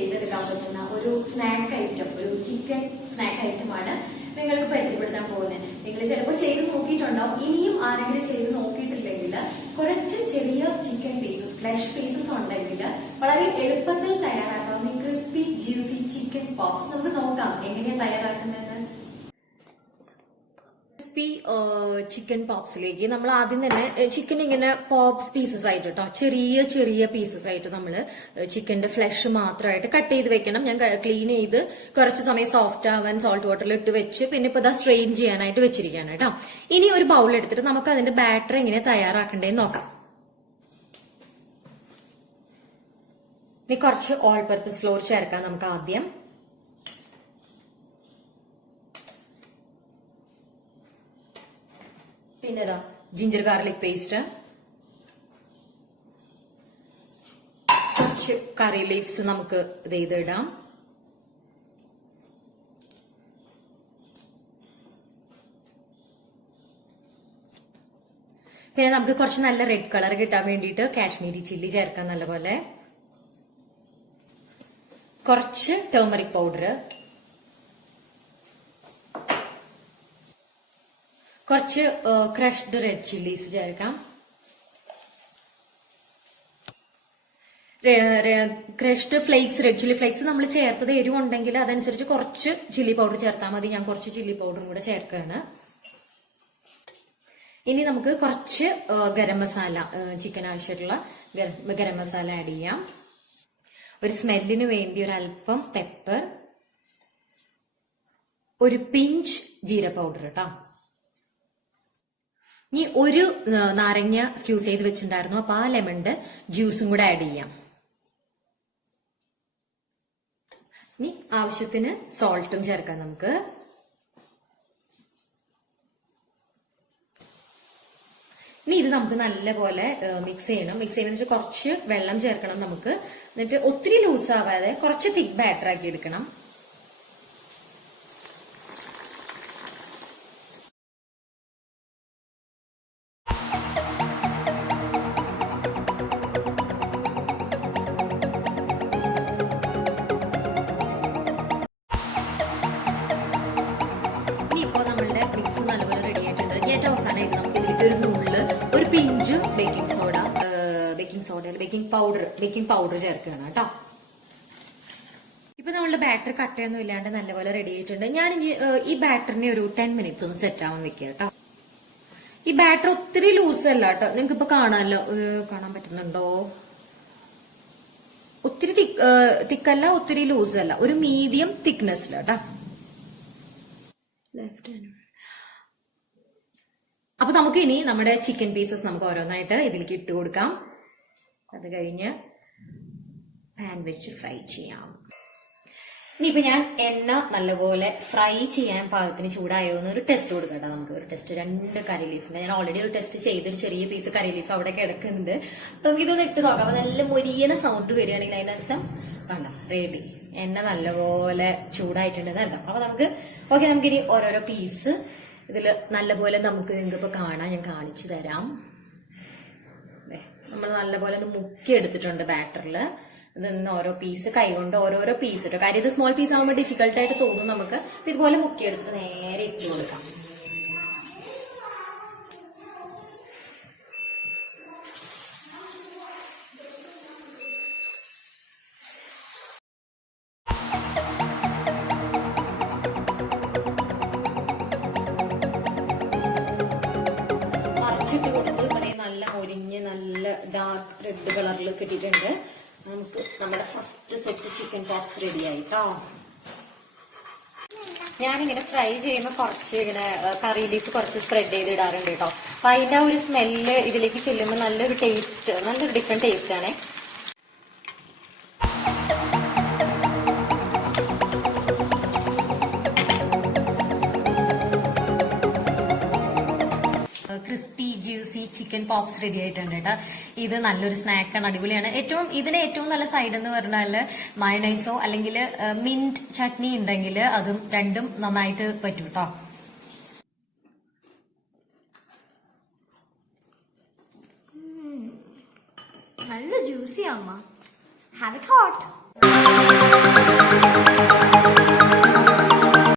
ചെയ്തെടുക്കാൻ പറ്റുന്ന ഒരു സ്നാക്ക് ഐറ്റം, ഒരു ചിക്കൻ സ്നാക്ക് ഐറ്റമാണ് നിങ്ങൾക്ക് പരിചയപ്പെടുത്താൻ പോകുന്നത്. നിങ്ങൾ ചിലപ്പോൾ ചെയ്ത് നോക്കിയിട്ടുണ്ടാവും. ഇനിയും ആരെങ്കിലും ചെയ്ത് നോക്കിയിട്ടില്ലെങ്കിൽ കുറച്ച് ചെറിയ ചിക്കൻ പീസസ്, ഫ്ലഷ് പീസസ് ഉണ്ടെങ്കിൽ വളരെ എളുപ്പത്തിൽ തയ്യാറാക്കാവുന്ന ക്രിസ്പി ജ്യൂസി ചിക്കൻ പോപ്സ് നമുക്ക് നോക്കാം എങ്ങനെയാണ് തയ്യാറാക്കുന്നതെന്ന്. ക്രിസ്പി ചിക്കൻ പോപ്സിലേക്ക് നമ്മൾ ആദ്യം തന്നെ ചിക്കൻ ഇങ്ങനെ പോപ്സ് പീസസ് ആയിട്ട് കേട്ടോ, ചെറിയ ചെറിയ പീസസ് ആയിട്ട് നമ്മൾ ചിക്കന്റെ ഫ്ലഷ് മാത്രമായിട്ട് കട്ട് ചെയ്ത് വെക്കണം. ഞാൻ ക്ലീൻ ചെയ്ത് കുറച്ച് സമയം സോഫ്റ്റ് ആവാൻ സോൾട്ട് വാട്ടറിൽ ഇട്ട് വെച്ച് പിന്നെ ഇപ്പൊ ഇതാ സ്ട്രെയിൻ ചെയ്യാനായിട്ട് വെച്ചിരിക്കുകയാണ് കേട്ടോ. ഇനി ഒരു ബൗൾ എടുത്തിട്ട് നമുക്ക് അതിന്റെ ബാറ്റർ എങ്ങനെ തയ്യാറാക്കണ്ടേന്ന് നോക്കാം. ഇനി കുറച്ച് ഓൾ പർപ്പസ് ഫ്ലോർ ചേർക്കാം നമുക്ക് ആദ്യം. പിന്നെ ജിഞ്ചർ ഗാർലിക് പേസ്റ്റ്, കുറച്ച് കറി ലീവ്സ് നമുക്ക് ഇത് ചെയ്തിടാം. പിന്നെ നമുക്ക് കുറച്ച് നല്ല റെഡ് കളർ കിട്ടാൻ വേണ്ടിയിട്ട് കാശ്മീരി ചില്ലി ചേർക്കാം നല്ലപോലെ. കുറച്ച് ടേർമറിക് പൗഡർ, കുറച്ച് ക്രഷ്ഡ് റെഡ് ചില്ലീസ് ചേർക്കാം. Crushed flakes, red chilli flakes നമ്മൾ ചേർത്തത് എരിവുണ്ടെങ്കിൽ അതനുസരിച്ച് കുറച്ച് ചില്ലി പൗഡർ ചേർത്താൽ മതി. ഞാൻ കുറച്ച് ചില്ലി പൗഡറും കൂടെ ചേർക്കുകയാണ്. ഇനി നമുക്ക് കുറച്ച് ഗരം മസാല, ചിക്കൻ ആവശ്യമായിട്ടുള്ള ഗരം മസാല ആഡ് ചെയ്യാം. ഒരു സ്മെല്ലിന് വേണ്ടി ഒരു അല്പം പെപ്പർ, ഒരു പിഞ്ച് ജീര പൗഡർ കേട്ടോ. ഇനി ഒരു നാരങ്ങ സ്ക്യൂസ് ചെയ്ത് വെച്ചിട്ടുണ്ടായിരുന്നു, അപ്പൊ ആ ലെമണിന്റെ ജ്യൂസും കൂടെ ആഡ് ചെയ്യാം. ഇനി ആവശ്യത്തിന് സോൾട്ടും ചേർക്കാം നമുക്ക്. ഇനി ഇത് നമുക്ക് നല്ലപോലെ മിക്സ് ചെയ്യണം. മിക്സ് ചെയ്യുന്ന വെച്ചാൽ കുറച്ച് വെള്ളം ചേർക്കണം നമുക്ക്. എന്നിട്ട് ഒത്തിരി ലൂസ് ആവാതെ കുറച്ച് തിക്ക് ബാറ്റർ ആക്കി എടുക്കണം. ഇനിയിപ്പോ നമ്മളുടെ മിക്സ് നല്ലപോലെ റെഡി ആയിട്ടുണ്ട്. ഏറ്റവും അവസാനമായിട്ട് നമുക്ക് ഇതിലേക്ക് ഒരു നുള്ള്, ഒരു പിഞ്ച് ബേക്കിംഗ് പൗഡർ ചേർക്കുകയാണ് കേട്ടോ. ഇപ്പൊ നമ്മളുടെ ബാറ്റർ കട്ടയൊന്നും ഇല്ലാണ്ട് നല്ലപോലെ റെഡി ആയിട്ടുണ്ട്. ഞാൻ ഈ ബാറ്ററിനെ ഒരു 10 മിനിറ്റ്സ് ഒന്ന് സെറ്റ് ആവാൻ വെക്കുക കേട്ടോ. ഈ ബാറ്റർ ഒത്തിരി ലൂസ് അല്ല കേട്ടോ, നിങ്ങൾക്ക് ഇപ്പൊ കാണാമല്ലോ, കാണാൻ പറ്റുന്നുണ്ടോ? ഒത്തിരി തിക്കല്ല, ഒത്തിരി ലൂസ് അല്ല, ഒരു മീഡിയം തിക്നെസ്സിൽ കേട്ടോ. അപ്പൊ നമുക്ക് ഇനി നമ്മുടെ ചിക്കൻ പീസസ് നമുക്ക് ഓരോന്നായിട്ട് ഇതിലേക്ക് ഇട്ട് കൊടുക്കാം. അത് കഴിഞ്ഞ് പാൻ വെച്ച് ഫ്രൈ ചെയ്യാം. ഇനിയിപ്പോ ഞാൻ എണ്ണ നല്ലപോലെ ഫ്രൈ ചെയ്യാൻ പാകത്തിന് ചൂടായോ എന്ന് ഒരു ടെസ്റ്റ് കൊടുക്കട്ടെ നമുക്ക്. ഒരു ടെസ്റ്റ്, 2 കറി ലീഫിന്റെ ഞാൻ ഓൾറെഡി ഒരു ടെസ്റ്റ് ചെയ്തൊരു ചെറിയ പീസ് കറി ലീഫ് അവിടെ കിടക്കുന്നുണ്ട്. ഇതൊന്ന് ഇട്ട് നോക്കാം. അപ്പൊ നല്ല മുരിയന സൗണ്ട് വരികയാണെങ്കിൽ അതിനർത്ഥം കണ്ട റെഡി, എണ്ണ നല്ലപോലെ ചൂടായിട്ടുണ്ടെന്ന് അർത്ഥം. അപ്പൊ നമുക്കിനി ഓരോരോ പീസ് ഇതില് നല്ലപോലെ നിങ്ങൾക്ക് ഇപ്പൊ കാണാം. ഞാൻ കാണിച്ചു തരാം. നമ്മൾ നല്ലപോലെ ഒന്ന് മുക്കി എടുത്തിട്ടുണ്ട് ബാറ്ററില്. ഇതൊന്ന് ഓരോ പീസ് കൈകൊണ്ട് ഓരോരോ പീസ് ഇട്ടോ. കാര്യം ഇത് സ്മോൾ പീസ് ആകുമ്പോൾ ഡിഫിക്കൽട്ടായിട്ട് തോന്നും നമുക്ക്. ഇതുപോലെ മുക്കിയെടുത്തിട്ട് നേരെ ഇട്ട് കൊടുക്കാം. മറിച്ചിട്ട് കൊടുത്ത് നല്ല മൊരിഞ്ഞ് നല്ല ഡാർക്ക് റെഡ് കളറിൽ കിട്ടിയിട്ടുണ്ട്. നമുക്ക് നമ്മുടെ first set chicken pops ready ആയിട്ടോ. ഞാനിങ്ങനെ ഫ്രൈ ചെയ്യുമ്പോൾ കുറച്ച് ഇങ്ങനെ കറി ലീഫ് കുറച്ച് സ്പ്രെഡ് ചെയ്ത് ഇടാറുണ്ട് കേട്ടോ. അപ്പൊ അതിന്റെ ഒരു സ്മെല്ല് ഇതിലേക്ക് ചെല്ലുമ്പോൾ നല്ലൊരു ടേസ്റ്റ്, നല്ലൊരു ഡിഫറെന്റ് ടേസ്റ്റ് ആണ്. Crispy juicy chicken pops ready ആയിട്ടുണ്ട് കേട്ടോ. ഇത് നല്ലൊരു സ്നാക്കാണ്, അടിപൊളിയാണ്. ഇതിന് ഏറ്റവും നല്ല സൈഡ് എന്ന് പറഞ്ഞാൽ മയണൈസോ അല്ലെങ്കിൽ മിന്റ് ചട്നി ഉണ്ടെങ്കിൽ അതും രണ്ടും നന്നായിട്ട് പറ്റും കേട്ടോ. നല്ല ജ്യൂസി അമ്മ. Have it hot.